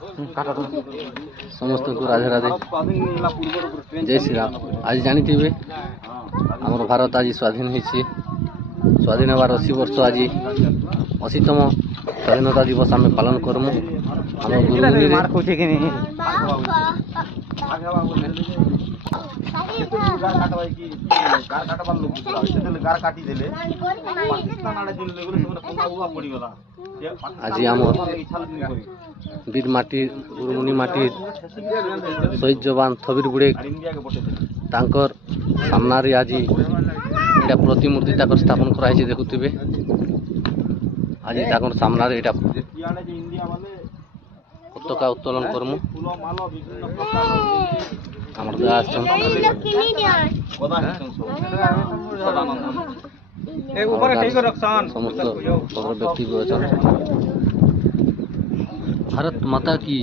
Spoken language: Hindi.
समस्त को राधे राधे जय श्री राम। आज जानी आमर भारत आज स्वाधीन होती स्वाधीन हबार 80 वर्ष आज 80तम स्वाधीनता दिवस आम पालन करमु। आम आज आम वीर माटी गुरुमुनि माटी शहीद जवान थबीर बुड़े तांकर सामना रे आज एटा प्रतिमूर्ति ताकर स्थापन कराई देखुथिबे। आज ताकर सामना रे एटा पताका उत्तोलन करमु। हमर दास समस्त व्यक्ति भारत माता की